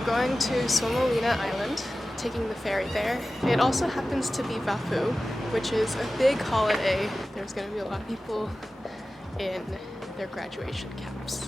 we're going to Suomenlinna Island, taking the ferry there. It also happens to be Vappu, which is a big holiday. There's going to be a lot of people in their graduation caps.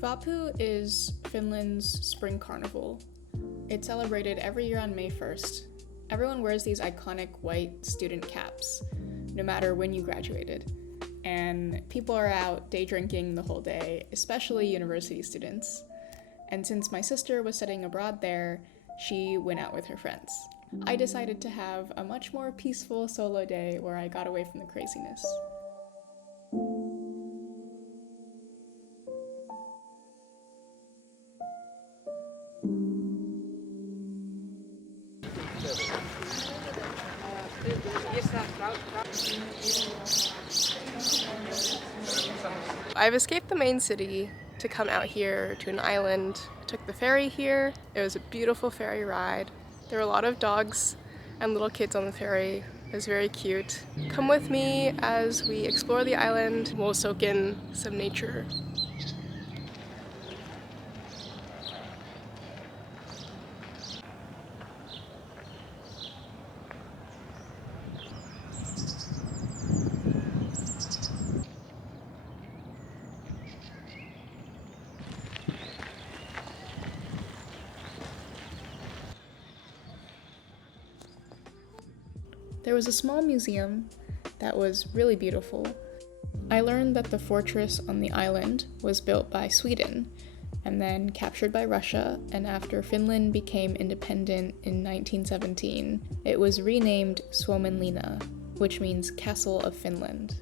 Vappu is Finland's spring carnival. It's celebrated every year on May 1st. Everyone wears these iconic white student caps, no matter when you graduated. And people are out day drinking the whole day, especially university students. And since my sister was studying abroad there, she went out with her friends. I decided to have a much more peaceful solo day where I got away from the craziness. I've escaped the main city to come out here to an island. I took the ferry here. It was a beautiful ferry ride. There were a lot of dogs and little kids on the ferry. It was very cute. Come with me as we explore the island. We'll soak in some nature. There was a small museum that was really beautiful. I learned that the fortress on the island was built by Sweden and then captured by Russia, and after Finland became independent in 1917, it was renamed Suomenlinna, which means Castle of Finland.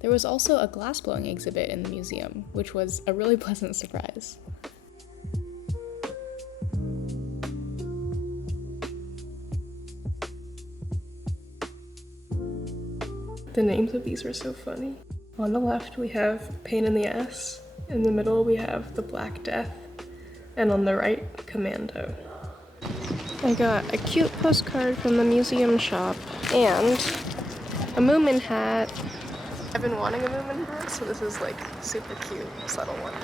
There was also a glassblowing exhibit in the museum, which was a really pleasant surprise. The names of these are so funny. On the left we have Pain in the Ass, in the middle we have the Black Death, and on the right, Commando. I got a cute postcard from the museum shop and a Moomin hat. I've been wanting a Moomin hat, so this is like super cute, subtle one.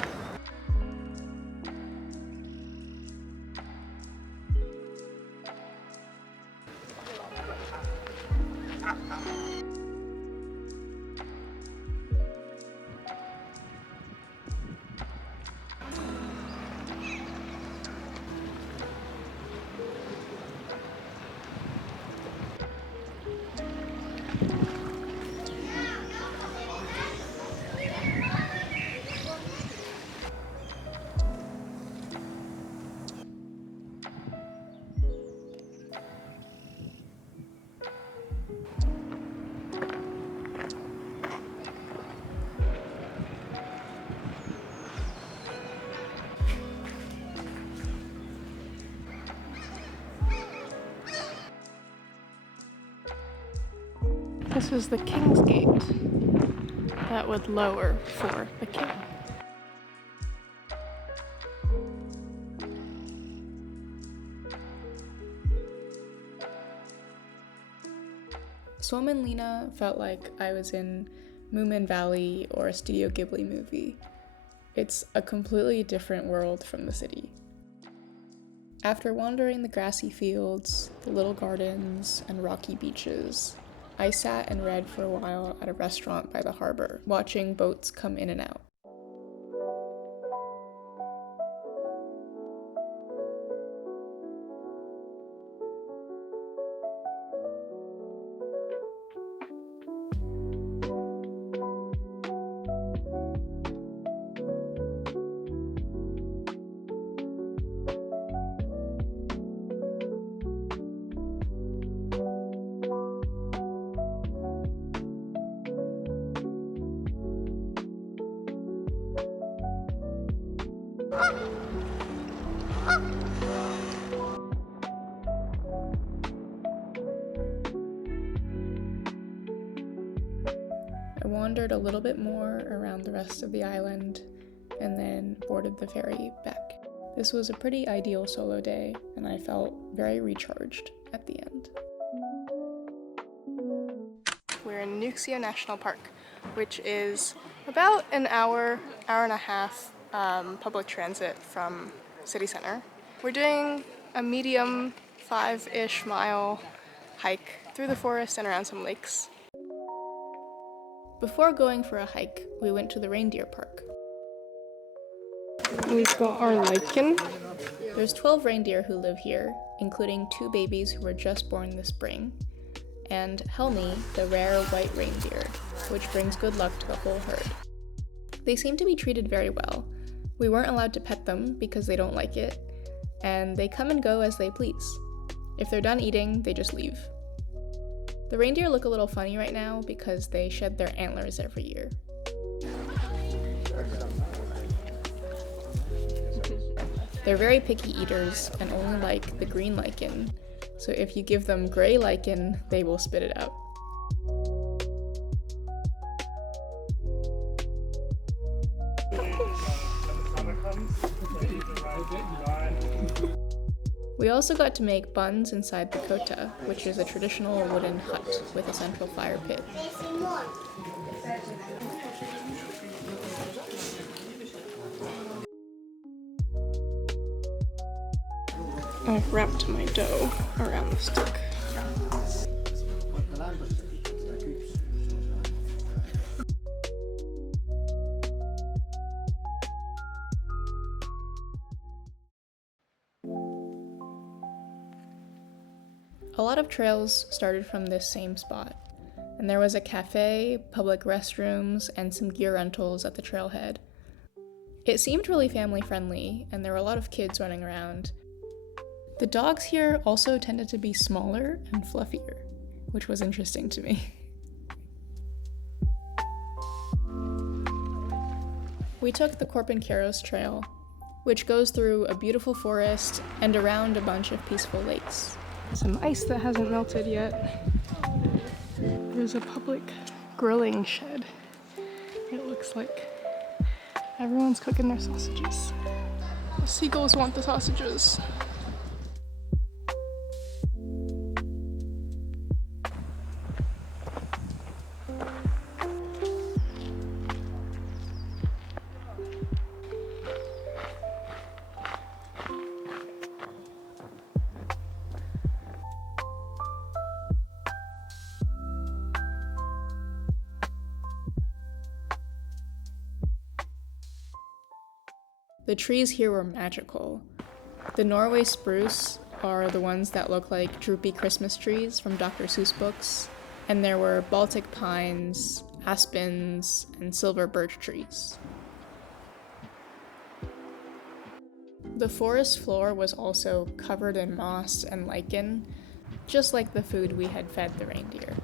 This is the King's Gate that would lower for the king. Suomenlinna felt like I was in Moomin Valley or a Studio Ghibli movie. It's a completely different world from the city. After wandering the grassy fields, the little gardens, and rocky beaches, I sat and read for a while at a restaurant by the harbor, watching boats come in and out. I wandered a little bit more around the rest of the island and then boarded the ferry back. This was a pretty ideal solo day, and I felt very recharged at the end. We're in Nuuksio National Park, which is about an hour and a half public transit from city center. We're doing a medium 5-ish mile hike through the forest and around some lakes. Before going for a hike, we went to the reindeer park. We've got our lichen. There's 12 reindeer who live here, including 2 babies who were just born this spring, and Helmi, the rare white reindeer, which brings good luck to the whole herd. They seem to be treated very well. We weren't allowed to pet them because they don't like it, and they come and go as they please. If they're done eating, they just leave. The reindeer look a little funny right now because they shed their antlers every year. They're very picky eaters and only like the green lichen, so if you give them gray lichen, they will spit it out. We also got to make buns inside the kota, which is a traditional wooden hut with a central fire pit. I've wrapped my dough around the stick. A lot of trails started from this same spot, and there was a cafe, public restrooms, and some gear rentals at the trailhead. It seemed really family-friendly, and there were a lot of kids running around. The dogs here also tended to be smaller and fluffier, which was interesting to me. We took the korpinkierros trail, which goes through a beautiful forest and around a bunch of peaceful lakes. Some ice that hasn't melted yet. There's a public grilling shed. It looks like everyone's cooking their sausages. The seagulls want the sausages. The trees here were magical. The Norway spruce are the ones that look like droopy Christmas trees from Dr. Seuss books, and there were Baltic pines, aspens, and silver birch trees. The forest floor was also covered in moss and lichen, just like the food we had fed the reindeer.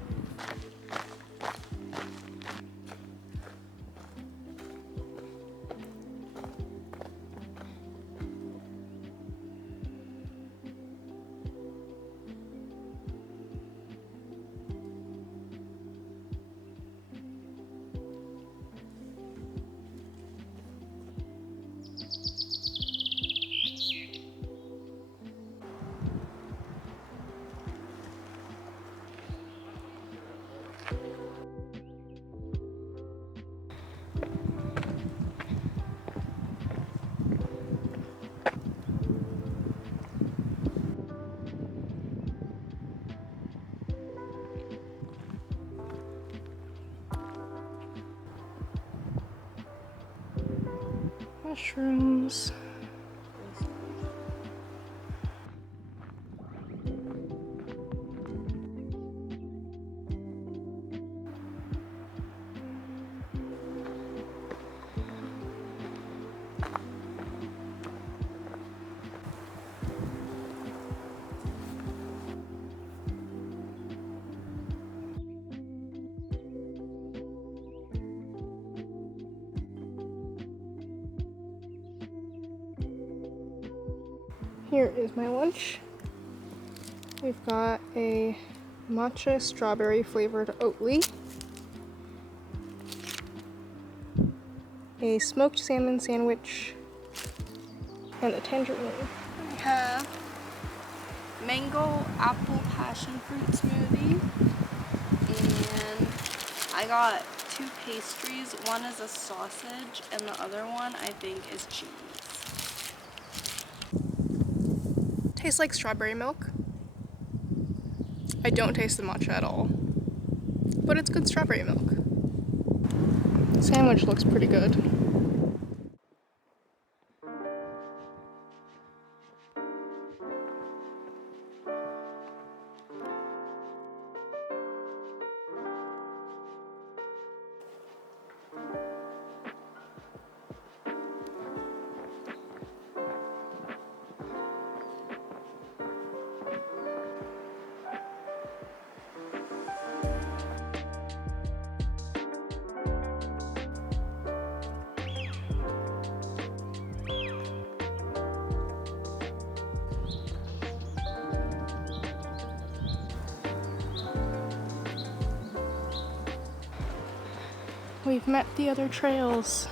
Mushrooms. Here is my lunch. We've got a matcha strawberry flavored Oatly, a smoked salmon sandwich, and a tangerine. We have mango apple passion fruit smoothie, and I got two pastries. One is a sausage and the other one I think is cheese. Tastes like strawberry milk. I don't taste the matcha at all, but it's good strawberry milk. The sandwich looks pretty good. We've met the other trails.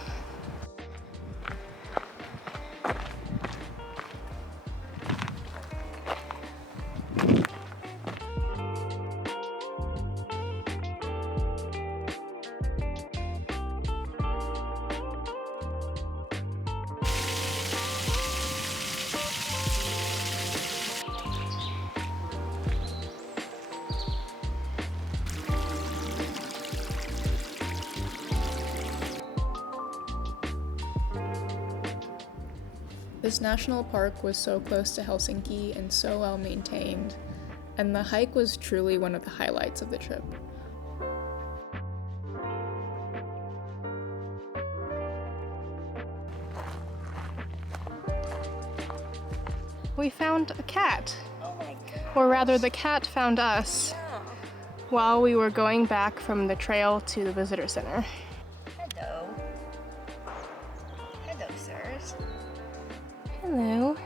This national park was so close to Helsinki and so well maintained, and the hike was truly one of the highlights of the trip. We found a cat. Oh my god. Or rather, the cat found us while we were going back from the trail to the visitor center. Hello. Hello, sirs. Hello.